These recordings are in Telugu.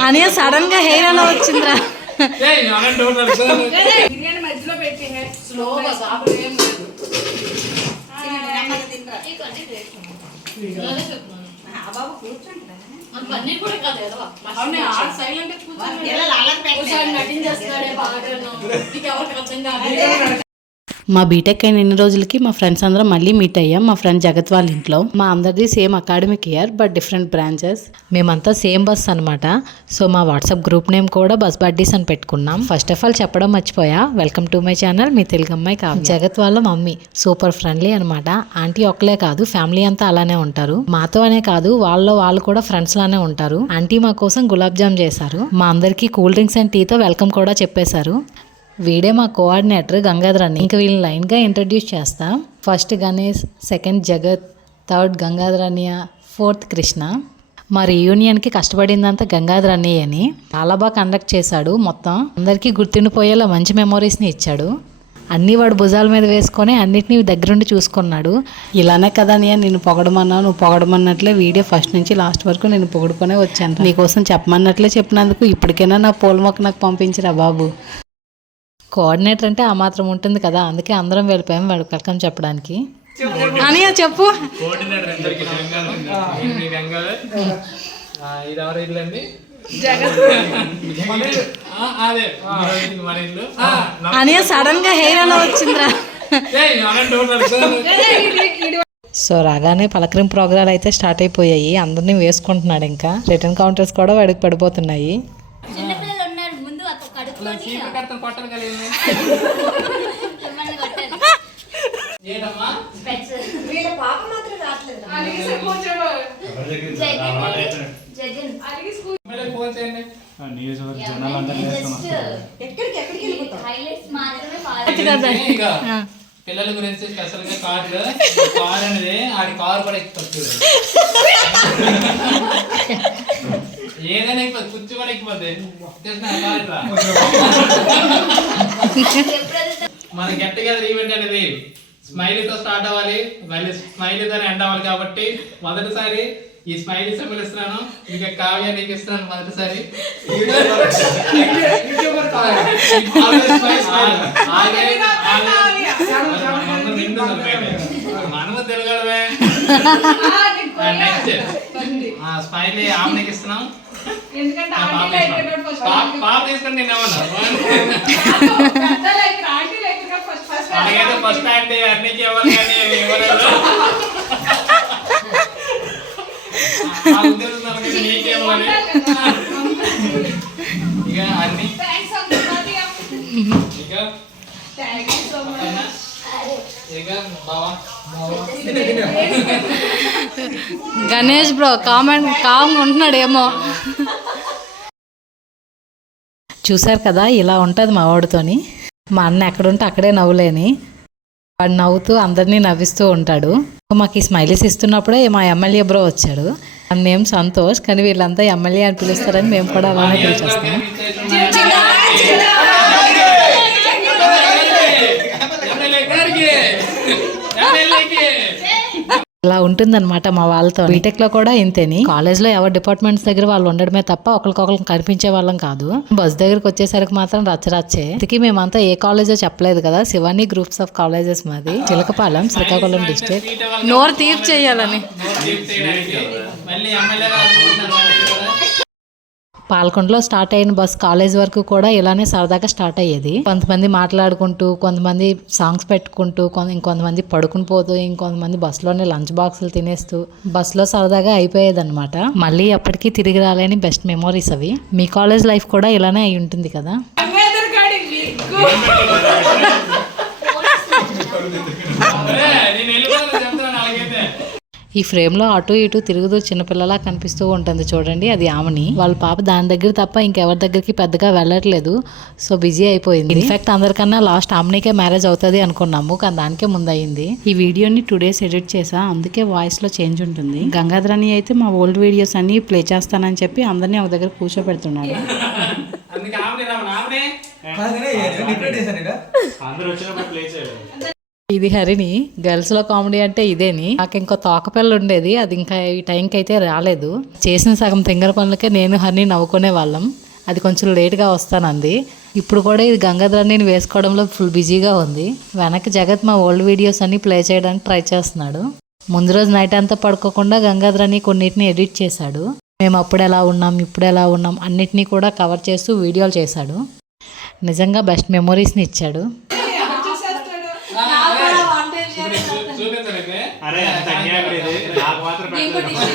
అని సడన్గా హెయిర్ అలా వచ్చిందిరా. సైలెంట్ కూర్చొని నటించేస్తున్నాడే బాగా. నీకు ఎవరికి అర్థం కాదు. మా బీటెక్ అయిన ఎన్ని రోజులకి మా ఫ్రెండ్స్ అందరం మళ్ళీ మీట్ అయ్యాం. మా ఫ్రెండ్ జగత్ వాళ్ళ ఇంట్లో. మా అందరిది same academic year but different branches మేమంతా సేమ్ బస్ అనమాట సో మా వాట్సాప్ గ్రూప్ నేమ్ కూడా బస్ బడ్డీస్ అని పెట్టుకున్నాం. ఫస్ట్ ఆఫ్ ఆల్ చెప్పడం మర్చిపోయా. వెల్కమ్ టు మై ఛానల్ మీ తెలుగు అమ్మాయి కాదు జగత్ వాళ్ళ మమ్మీ. సూపర్ ఫ్రెండ్లీ అనమాట ఆంటీ ఒక్కలే కాదు ఫ్యామిలీ అంతా అలానే ఉంటారు. మాతో అనే కాదు వాళ్ళ వాళ్ళు కూడా ఫ్రెండ్స్ లానే ఉంటారు. ఆంటీ మా కోసం గులాబ్ జామ్ చేశారు. మా అందరికీ కూల్ డ్రింక్స్ అండ్ టీతో వెల్కమ్ కూడా చెప్పేశారు. వీడే మా కోఆర్డినేటర్ గంగాధర్ అని ఇంకా వీళ్ళని లైన్గా ఇంట్రడ్యూస్ చేస్తా. First Ganesh second Jagat third Gangadhar అన్నయ్య ఫోర్త్ కృష్ణ. మా రీయూనియన్కి కష్టపడిందంతా గంగాధర్ అన్నయ్య అని. చాలా బాగా కండక్ట్ చేశాడు మొత్తం. అందరికీ గుర్తుండిపోయేలా మంచి మెమొరీస్ని ఇచ్చాడు. అన్నీ వాడు భుజాల మీద వేసుకొని అన్నిటినీ దగ్గరుండి చూసుకున్నాడు. ఇలానే కదా అన్నయ్య నేను పొగడమన్నా నువ్వు పొగడమన్నట్లే వీడియో ఫస్ట్ నుంచి లాస్ట్ వరకు నేను పొగడుకునే వచ్చాను నీకోసం చెప్పమన్నట్లే చెప్పినందుకు ఇప్పటికైనా నా పూల మొక్క నాకు పంపించిరా బాబు? కోఆర్డినేటర్ అంటే ఆ మాత్రం ఉంటుంది కదా అందుకే అందరం వెళ్ళిపోయాం వాడు వెల్కమ్ చెప్పడానికి. అనియా చెప్పు. అనియా సడన్గా హెయిర్ అలా వచ్చిందిరా. సో రాగానే పలకరింపు ప్రోగ్రాలు అయితే స్టార్ట్ అయిపోయాయి. అందరినీ వేసుకుంటున్నాడు ఇంకా. రిటర్న్ కౌంటర్స్ కూడా వాడికి పడిపోతున్నాయి. కలిగింది మిమ్మల్ని జగన్ ఎమ్మెల్యే ఫోన్ చేయండి. జస్ట్ హైలైట్స్ మాత్రమే ఫాలో ఇక? పిల్లల గురించి స్పెషల్గా కార్డు కార్ అనేది ఆడి కార్ కూడా ఎక్కిపోతుంది ఏదైనా ఎక్కిపోతుంది కుర్చీ కూడా ఎక్కిపోద్ది. కార్ ఎప్పుడైతే మన గెట్ టుగెదర్ ఈవెంట్ అనేది స్మైలీ తో స్టార్ట్ అవ్వాలి. మళ్ళీ స్మైలీ తో ఎండ్ అవ్వాలి కాబట్టి మొదటిసారి ఈ స్మైలీ సింబల్ ఇస్తున్నాను. ఇంకా కావ్య నీకు ఇస్తున్నాను మొదటిసారి. smile. మనము తిరగడమే నెక్స్ట్ స్మైలీ ఆమెకి ఇస్తున్నాం పాప తీసుకుని అలాగైతే ఫస్ట్ అంటే ఇవ్వాలి కానీ ఇవ్వలేదు ఆ ఉద్దేశం నీకే ఇవ్వాలి ఇక అన్ని థాంక్స్ అంకుల్ ఇక థాంక్ యూ సో మచ్ ఇక బావా గణేష్ బ్రో కామెంట్ కామ్ ఉంటున్నాడేమో. చూసారు కదా ఇలా ఉంటుంది మా వాడితోని. మా అన్న ఎక్కడుంటే అక్కడే నవ్వులేని. వాడు నవ్వుతూ అందరినీ నవ్విస్తూ ఉంటాడు. మాకు ఈ స్మైలీస్ ఇస్తున్నప్పుడే మా ఎమ్మెల్యే బ్రో వచ్చాడు. ఆయన నేమ్ సంతోష్ కానీ వీళ్ళంతా ఎమ్మెల్యే అని పిలుస్తారని మేము కూడా అలానే పిలిచేస్తాం ఎమ్మెల్యే గారికి ఇలా ఉంటుందన్నమాట మా వాళ్ళతో. బీటెక్లో కూడా ఇంతేని. కాలేజ్లో ఎవరి డిపార్ట్మెంట్స్ దగ్గర వాళ్ళు ఉండడమే తప్ప ఒకరికొకరు కనిపించే వాళ్ళం కాదు. బస్ దగ్గరకు వచ్చేసరికి మాత్రం రచ్చరచ్చే. ఇంతకీ మేమంతా ఏ కాలేజో చెప్పలేదు కదా. శివాని గ్రూప్స్ ఆఫ్ కాలేజెస్ మాది. చిలకపాలెం శ్రీకాకుళం డిస్ట్రిక్ట్. నోరు తీర్పు చేయాలని. పాల్కొండలో స్టార్ట్ అయిన బస్ కాలేజ్ వరకు కూడా ఇలానే సరదాగా స్టార్ట్ అయ్యేది. కొంతమంది మాట్లాడుకుంటూ కొంతమంది సాంగ్స్ పెట్టుకుంటూ కొంత ఇంకొంతమంది పడుకుని పోతూ ఇంకొంతమంది బస్సులోనే లంచ్ బాక్సులు తినేస్తూ బస్సులో సరదాగా అయిపోయేది అనమాట మళ్ళీ ఎప్పటికీ తిరిగి రాలేని బెస్ట్ మెమోరీస్ అవి. మీ కాలేజ్ లైఫ్ కూడా ఇలానే అయి ఉంటుంది కదా? నేను ఈ ఫ్రేమ్లో అటు ఇటు తిరుగుతూ చిన్నపిల్లలా కనిపిస్తూ ఉంటుంది చూడండి అది ఆమెని. వాళ్ళ పాప దాని దగ్గర తప్ప ఇంకెవరి దగ్గరికి పెద్దగా వెళ్ళట్లేదు. సో బిజీ అయిపోయింది. ఇన్ఫాక్ట్ అందరికన్నా లాస్ట్ ఆమెనికే మ్యారేజ్ అవుతుంది అనుకున్నాము కానీ దానికే ముందు అయింది ఈ వీడియోని టూ డేస్ ఎడిట్ చేసా అందుకే వాయిస్లో చేంజ్ ఉంటుంది. గంగాధరని అయితే మా ఓల్డ్ వీడియోస్ అన్ని ప్లే చేస్తానని చెప్పి అందరినీ ఒక దగ్గర కూర్చోబెడుతున్నాడు. అందరూ వచ్చినప్పుడు ప్లే చేయాలి ఇది హరిని. గర్ల్స్లో కామెడీ అంటే ఇదేని. నాకు ఇంకో తోకపిల్ల ఉండేది. అది ఇంకా ఈ టైంకి అయితే రాలేదు. చేసిన సగం తింగర పనులకే నేను హరిని నవ్వుకునే వాళ్ళం. అది కొంచెం లేట్గా వస్తానంది. ఇప్పుడు కూడా ఇది గంగాధరాన్ని వేసుకోవడంలో ఫుల్ బిజీగా ఉంది. వెనక్కి జగత్ మా ఓల్డ్ వీడియోస్ అన్ని ప్లే చేయడానికి ట్రై చేస్తున్నాడు. ముందు రోజు నైట్ అంతా పడుకోకుండా గంగాధరాన్ని కొన్నిటిని ఎడిట్ చేశాడు. మేము అప్పుడు ఎలా ఉన్నాం ఇప్పుడు ఎలా ఉన్నాం అన్నిటినీ కూడా కవర్ చేస్తూ వీడియోలు చేశాడు. నిజంగా బెస్ట్ మెమొరీస్ని ఇచ్చాడు చూపించలేదు అరే అంత అన్యాయం లేదు నాకు మాత్రం పెట్టలేదు.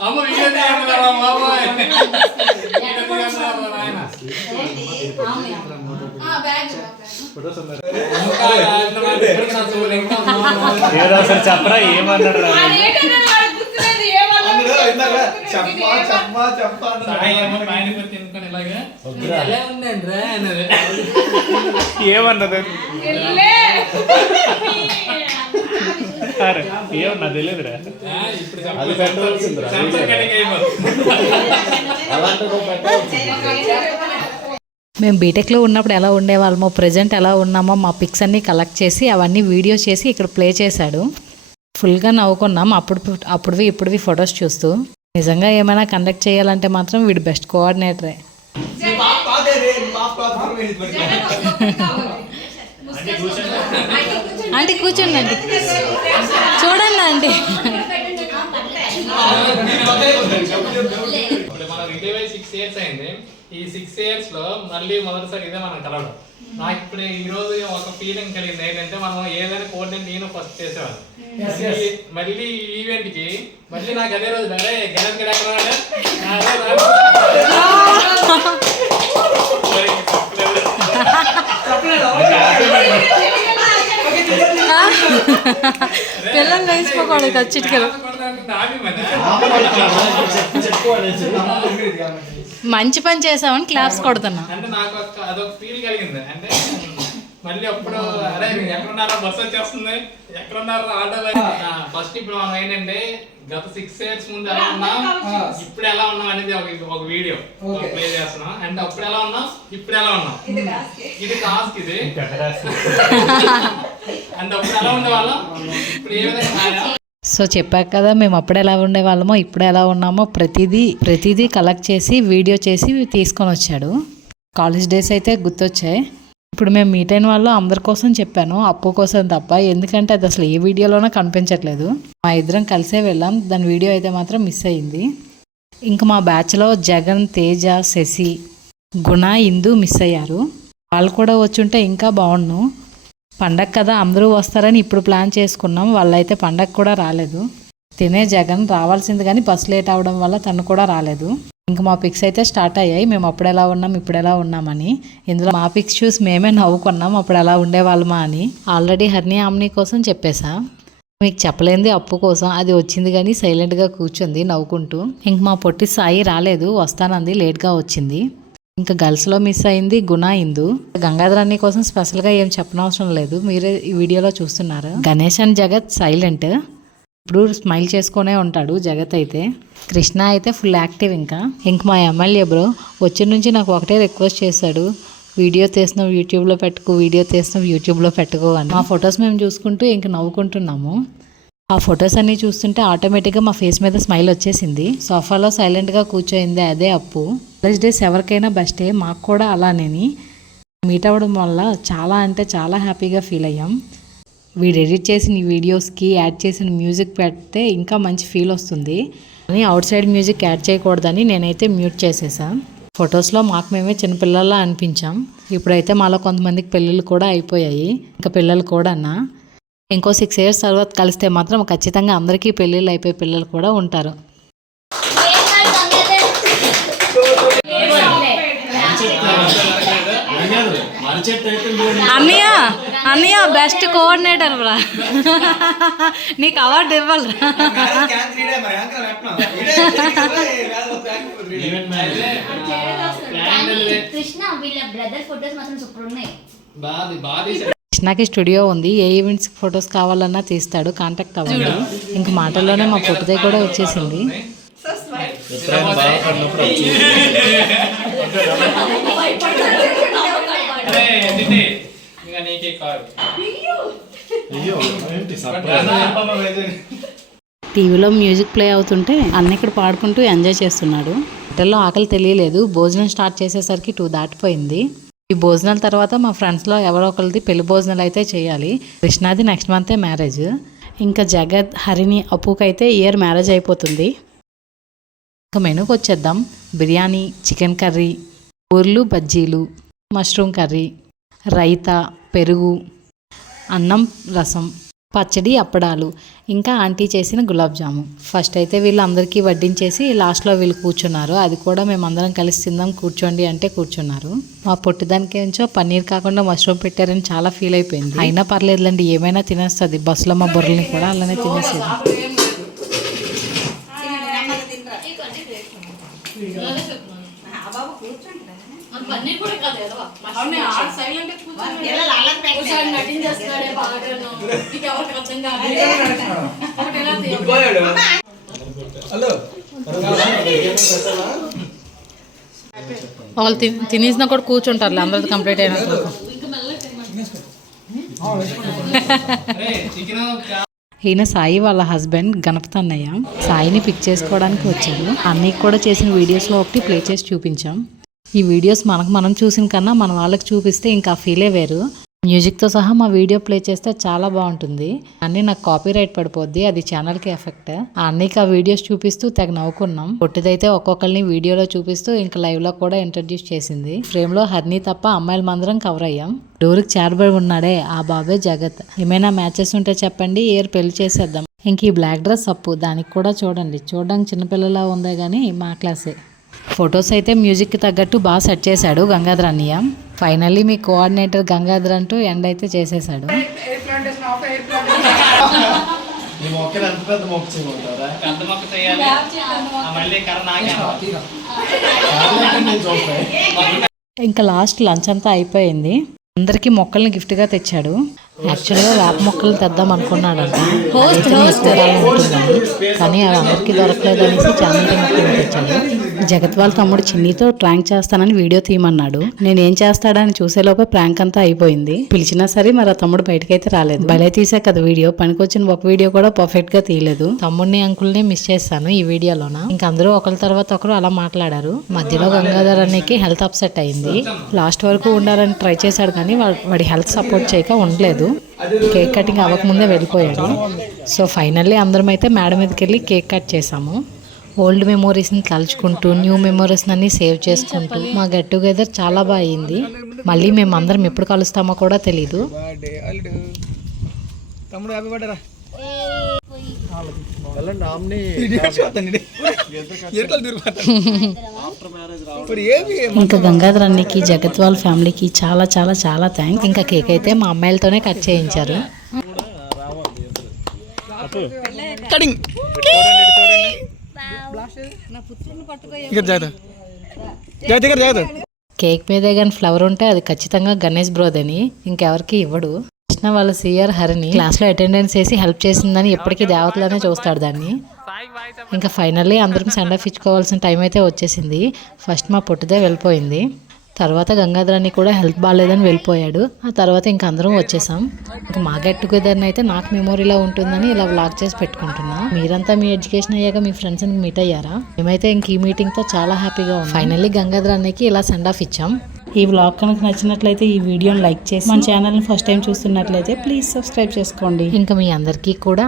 అమ్మ వీడియో తీయగలరా బాబాయ్. ఏదో ఒకసారి చెప్పరా ఏమన్నాడు రా అదేంటన్నా వాడికి గుర్తులేదు, ఏమన్నా గుర్తులేదు. సాయి ఏమో పానీపూరి తినుకొని ఇలాగా "ఇది ఎలా ఉందండి రా అన్నది ఏమన్నది వెళ్ళే. అరే ఏమన్నా తెలియదురా ఆ, ఇప్పుడు చెప్పు. సెన్సర్ కటింగ్ అయిపోతుంది మేము బీటెక్లో ఉన్నప్పుడు ఎలా ఉండేవాళ్ళమో ప్రజెంట్ ఎలా ఉన్నామో మా పిక్స్ అన్నీ కలెక్ట్ చేసి అవన్నీ వీడియో చేసి ఇక్కడ ప్లే చేశాడు. ఫుల్గా నవ్వుకున్నాం. అప్పుడు అప్పుడువి ఇప్పుడువి ఫొటోస్ చూస్తూ. నిజంగా ఏమైనా కండక్ట్ చేయాలంటే మాత్రం వీడు బెస్ట్ కోఆర్డినేటరే ఆంటీ కూర్చోండి ఆంటీ. చూడండి అయ్యి సిక్స్ ఇయర్స్ అయింది. ఈ సిక్స్ ఇయర్స్లో మళ్ళీ మొదటిసారి ఇదే మనం కలవడం. నాకు ఇప్పుడు ఈ రోజు ఒక ఫీలింగ్ కలిగింది. ఏంటంటే మనం ఏదైనా కోఆర్డినేట్ నేను ఫస్ట్ చేసేవాడు మళ్ళీ- ఈవెంట్కి మళ్ళీ నాకు అదే రోజు అరే గణేష్ గడ పిల్లలు వేసుకోకూడదు కదా చిటికలు. మంచి పని చేసామని క్లాప్స్ కొడుతున్నా. మళ్ళీ అప్పుడు అరే ఎక్కడున్నారా? బస్ వచ్చేస్తుంది. ఎక్కడున్నారా? ఆటో ఫస్ట్ ఇప్పుడు మనం ఏంటంటే గత సిక్స్ ఇయర్స్ ముందు ఎలా ఉన్నాం ఇప్పుడు ఎలా ఉన్నాం అనేది ఒక వీడియో ప్లే చేస్తున్నాం. అంటే అప్పుడు ఎలా ఉన్నాం? ఇప్పుడు ఎలా ఉన్నాం? ఇది టాస్క్ ఇది అంటే అప్పుడు ఎలా ఉండేవాళ్ళం? ఇప్పుడు ఏ విధంగా? సో చెప్పాక కదా మేము అప్పుడు ఎలా ఉండేవాళ్ళమో ఇప్పుడు ఎలా ఉన్నామో ప్రతిదీ ప్రతిదీ కలెక్ట్ చేసి వీడియో చేసి తీసుకొని వచ్చాడు. కాలేజ్ డేస్ అయితే గుర్తొచ్చాయి. ఇప్పుడు మేము మీట్ అయిన వాళ్ళు అందరి కోసం చెప్పాను అప్పు కోసం తప్ప ఎందుకంటే అది అసలు ఏ వీడియోలోనూ కనిపించట్లేదు. మా ఇద్దరం కలిసే వెళ్ళాం దాని వీడియో అయితే మాత్రం మిస్ అయింది. ఇంకా మా బ్యాచ్లో జగన్ తేజ శశి గుణ ఇందు మిస్ అయ్యారు. వాళ్ళు కూడా వచ్చుంటే ఇంకా బాగుండు. పండగ కదా అందరూ వస్తారని ఇప్పుడు ప్లాన్ చేసుకున్నాం వాళ్ళైతే పండగ కూడా రాలేదు. తినే జగన్ రావాల్సింది కానీ బస్ లేట్ అవడం వల్ల తను కూడా రాలేదు. ఇంకా మా పిక్స్ అయితే స్టార్ట్ అయ్యాయి. మేము అప్పుడు ఎలా ఉన్నాం ఇప్పుడు ఎలా ఉన్నామని ఇందులో మా పిక్స్ చూసి మేమే నవ్వుకున్నాం అప్పుడు ఎలా ఉండేవాళ్ళమా అని. ఆల్రెడీ హర్ని ఆమ్ని కోసం చెప్పేశా. మీకు చెప్పలేంది అప్పు కోసం. అది వచ్చింది కానీ సైలెంట్గా కూర్చుంది నవ్వుకుంటూ. ఇంక మా పొట్టి సాయి రాలేదు వస్తానంది లేట్గా వచ్చింది. ఇంకా గర్ల్స్లో మిస్ అయింది గుణ ఇందు. గంగాధరాన్ని కోసం స్పెషల్గా ఏం చెప్పనవసరం లేదు. మీరే ఈ వీడియోలో చూస్తున్నారు? గణేష్ అండ్ జగత్ సైలెంట్ ఇప్పుడు స్మైల్ చేసుకునే ఉంటాడు జగత్ అయితే. కృష్ణ అయితే ఫుల్ యాక్టివ్ ఇంకా. ఇంక మా ఎమ్మెల్యే బ్రో వచ్చి నుంచి నాకు ఒకటే రిక్వెస్ట్ చేశాడు. వీడియో తీసినాం యూట్యూబ్లో పెట్టుకో వీడియో తీసినాం యూట్యూబ్లో పెట్టుకో అని. మా ఫొటోస్ మేము చూసుకుంటూ ఇంక నవ్వుకుంటున్నాము. ఆ ఫొటోస్ అన్నీ చూస్తుంటే ఆటోమేటిక్గా మా ఫేస్ మీద స్మైల్ వచ్చేసింది. సోఫాలో సైలెంట్గా కూర్చోయింది అదే అప్పు. కాలేజ్ డేస్ ఎవరికైనా బెస్టే మాకు కూడా అలానేని. మీట్ అవ్వడం వల్ల చాలా అంటే చాలా హ్యాపీగా ఫీల్ అయ్యాం. వీడు ఎడిట్ చేసిన వీడియోస్కి యాడ్ చేసిన మ్యూజిక్ పెడితే ఇంకా మంచి ఫీల్ వస్తుంది. కానీ అవుట్ సైడ్ మ్యూజిక్ యాడ్ చేయకూడదని నేనైతే మ్యూట్ చేసేసా. ఫొటోస్లో మాకు మేమే చిన్నపిల్లల్లా అనిపించాం. ఇప్పుడైతే మాలో కొంతమందికి పెళ్ళిళ్ళు కూడా అయిపోయాయి. ఇంకా పిల్లలు కూడా ఇంకో సిక్స్ ఇయర్స్ తర్వాత కలిస్తే మాత్రం ఖచ్చితంగా అందరికీ పెళ్ళిళ్ళు అయిపోయే పిల్లలు కూడా ఉంటారు. అన్నయ్య అన్నయ్య బెస్ట్ కోఆర్డినేటర్ రా. నీకు అవార్డు. కృష్ణకి స్టూడియో ఉంది. ఏ ఈవెంట్స్ ఫొటోస్ కావాలన్నా తీస్తాడు కాంటాక్ట్ అవ్వండి. ఇంక మాటల్లోనే మా పుట్టుదే కూడా వచ్చేసింది. నీకే కారు అయ్యో ఏంటి టీవీలో మ్యూజిక్ ప్లే అవుతుంటే అన్న ఇక్కడ పాడుకుంటూ ఎంజాయ్ చేస్తున్నాడు. హోటల్లో ఆకలి తెలియలేదు. భోజనం స్టార్ట్ చేసేసరికి టూ దాటిపోయింది. ఈ భోజనాల తర్వాత మా ఫ్రెండ్స్లో ఎవరో ఒకరిది పెళ్ళి భోజనాలు అయితే చేయాలి. కృష్ణాది నెక్స్ట్ మంతే మ్యారేజ్ ఇంకా జగత్ హరిని అప్పుకైతే ఇయర్ మ్యారేజ్ అయిపోతుంది. ఇంకా మెనూకి వచ్చేద్దాం. బిర్యానీ చికెన్ కర్రీ ఊర్లు బజ్జీలు మష్రూమ్ కర్రీ రైతా పెరుగు అన్నం రసం పచ్చడి అప్పడాలు ఇంకా ఆంటీ చేసిన గులాబ్ జాము. ఫస్ట్ అయితే వీళ్ళు అందరికీ వడ్డించేసి లాస్ట్లో వీళ్ళు కూర్చున్నారు. అది కూడా మేమందరం కలిసి తిందాం కూర్చోండి అంటే కూర్చున్నారు. మా పొట్టిదానికి ఏంచో పన్నీర్ కాకుండా మష్రూమ్ పెట్టారని చాలా ఫీల్ అయిపోయింది. అయినా పర్లేదులేండి ఏమైనా తినేస్తుంది. బస్సులో మా బుర్రల్ని కూడా అలానే తినేసేది. అవునే ఆడ సైలెంట్ కూర్చొని కూర్చొని నటించేస్తాడే బాగాను నీకు ఎవరికి అర్థం కాదు. ఒకటి ఎలా తీయాలి? వాళ్ళు తినేసినా కూడా కూర్చుంటారు అందరిది కంప్లీట్ అయినా చికెన్ ఈయన సాయి వాళ్ళ హస్బెండ్ గణపతి అన్నయ్య. సాయిని పిక్ చేసుకోవడానికి వచ్చారు. అన్నయ్యకి కూడా చేసిన వీడియోస్లో ఒకటి ప్లే చేసి చూపించాం. ఈ వీడియోస్ మనకు మనం చూసిన కన్నా మన వాళ్ళకి చూపిస్తే ఇంకా ఫీలే వేరు. మ్యూజిక్తో సహా మా వీడియో ప్లే చేస్తే చాలా బాగుంటుంది. అన్నీ నాకు కాపీ రైట్ పడిపోద్ది అది ఛానల్కి ఎఫెక్ట్ అన్నీకి ఆ వీడియోస్ చూపిస్తూ తెగ నవ్వుకున్నాం. పొట్టిదైతే ఒక్కొక్కరిని వీడియోలో చూపిస్తూ ఇంకా లైవ్లో కూడా ఇంట్రడ్యూస్ చేసింది. ఫ్రేమ్లో హర్ని తప్ప అమ్మాయిల మందరం కవర్ అయ్యాం. డోర్కి చేరబడి ఉన్నాడే ఆ బాబే జగత్. ఏమైనా మ్యాచెస్ ఉంటే చెప్పండి ఏర్ పెళ్ళి చేసేద్దాం. ఇంక ఈ బ్లాక్ డ్రెస్ అప్పు దానికి కూడా చూడండి. చూడడానికి చిన్నపిల్లలా ఉందే కానీ మా క్లాసే ఫొటోస్ అయితే మ్యూజిక్కి తగ్గట్టు బాగా సెట్ చేశాడు గంగాధర్ అన్నయ్య. ఫైనల్లీ మీ కోఆర్డినేటర్ గంగాధర్ అంటూ ఎండ్ అయితే చేసేసాడు ఇంకా లాస్ట్ లంచ్ అంతా అయిపోయింది. అందరికీ మొక్కల్ని గిఫ్ట్గా తెచ్చాడు. యాక్చువల్గా వేప మొక్కలు తెద్దాం అనుకున్నాడంట. అయితే తీసుకురావాలనుకున్నాడు కానీ అవి అందరికీ దొరకలేదు అనేసి చామంతి మొక్కలు జగత్ వాళ్ళ తమ్ముడు చిన్నితో ప్రాంక్ చేస్తానని వీడియో తీయమన్నాడు. నేను ఏం చేస్తాడని చూసేలోపే ప్రాంక్ అంతా అయిపోయింది. పిలిచినా సరే మరి ఆ తమ్ముడు బయటకైతే రాలేదు. భలే తీసా కదా వీడియో పనికొచ్చిన ఒక వీడియో కూడా పర్ఫెక్ట్గా తీయలేదు. తమ్ముడిని అంకుల్ని మిస్ చేస్తాను ఈ వీడియోలోన ఇంక అందరూ ఒకరి తర్వాత ఒకరు అలా మాట్లాడారు. మధ్యలో గంగాధర్ అన్నకి హెల్త్ అప్సెట్ అయింది. లాస్ట్ వరకు ఉండాలని ట్రై చేశాడు కానీ వాడి హెల్త్ సపోర్ట్ చేయక ఉండలేదు. కేక్ కటింగ్ అవ్వకముందే వెళ్ళిపోయాడు. సో ఫైనల్లీ అందరం అయితే మేడం మీదకి వెళ్ళి కేక్ కట్ చేసాము. ఓల్డ్ మెమోరీస్ని తలుచుకుంటూ న్యూ మెమోరీస్ అన్ని సేవ్ చేసుకుంటూ మా గెట్ టుగెదర్ చాలా బాగా అయింది. మళ్ళీ మేము అందరం ఎప్పుడు కలుస్తామో కూడా తెలీదు. వెళ్ళండి ఆమ్ని ఇంకా గంగాధర్ అన్నకి జగత్ వాళ్ళ ఫ్యామిలీకి చాలా చాలా చాలా థ్యాంక్స్. ఇంకా కేక్ అయితే మా అమ్మాయిలతోనే కట్ చేయించారు. కటింగ్. కేక్ మీదే కానీ ఫ్లవర్ ఉంటే అది ఖచ్చితంగా గణేష్ బ్రోదని ఇంకెవరికి ఇవ్వడు. కృష్ణ వాళ్ళ సీఆర్ హరిని క్లాస్లో అటెండెన్స్ వేసి హెల్ప్ చేసిందని ఎప్పటికీ దేవతలోనే చూస్తాడు దాన్ని. ఇంకా ఫైనల్లీ అందరం సెండ్ ఆఫ్ ఇచ్చుకోవాల్సిన టైం అయితే వచ్చేసింది. ఫస్ట్ మా పొట్టిదే వెళ్ళిపోయింది. తర్వాత గంగాధరాన్ని కూడా హెల్త్ బాగాలేదని వెళ్ళిపోయాడు. ఆ తర్వాత ఇంక అందరం వచ్చేసాం. ఇంకా మా గెట్ టుగెదర్ని అయితే నాకు మెమోరీలా ఉంటుందని ఇలా వ్లాగ్ చేసి పెట్టుకుంటున్నా. మీరంతా మీ ఎడ్యుకేషన్ అయ్యాక మీ ఫ్రెండ్స్ని మీట్ అయ్యారా? మేమైతే ఇంక ఈ మీటింగ్తో చాలా హ్యాపీగా ఉన్నాం. ఫైనల్లీ గంగాధర్ ఇలా సెండ్ ఆఫ్ ఇచ్చాం. ఈ వ్లాగ్ కనుక నచ్చినట్లయితే ఈ వీడియోని లైక్ చేసి మన ఛానల్ని ఫస్ట్ టైం చూస్తున్నట్లయితే ప్లీజ్ సబ్స్క్రైబ్ చేసుకోండి. ఇంకా మీ అందరికీ కూడా.